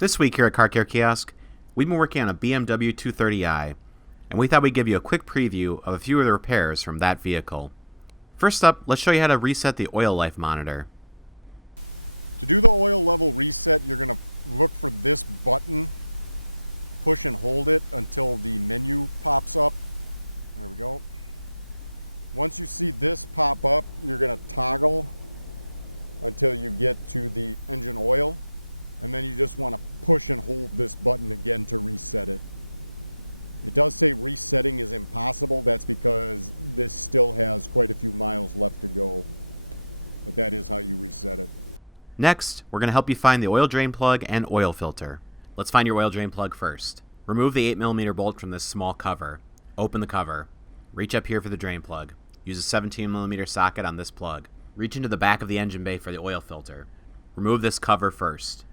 This week here at CarCareKiosk, we've been working on a BMW 230i, and we thought we'd give you a quick preview of a few of the repairs from that vehicle. First up, let's show you how to reset the oil life monitor. Next, we're going to help you find the oil drain plug and oil filter. Let's find your oil drain plug first. Remove the 8mm bolt from this small cover. Open the cover. Reach up here for the drain plug. Use a 17mm socket on this plug. Reach into the back of the engine bay for the oil filter. Remove this cover first.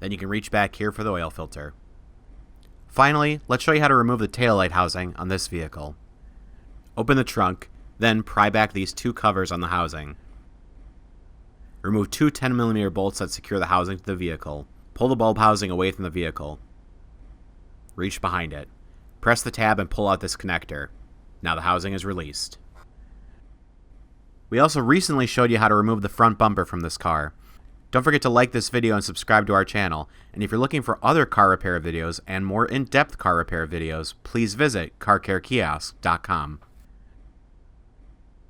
Then you can reach back here for the oil filter. Finally, let's show you how to remove the taillight housing on this vehicle. Open the trunk, then pry back these two covers on the housing. Remove two 10mm bolts that secure the housing to the vehicle. Pull the bulb housing away from the vehicle. Reach behind it. Press the tab and pull out this connector. Now the housing is released. We also recently showed you how to remove the front bumper from this car. Don't forget to like this video and subscribe to our channel. And if you're looking for other car repair videos and more in-depth car repair videos, please visit CarCareKiosk.com.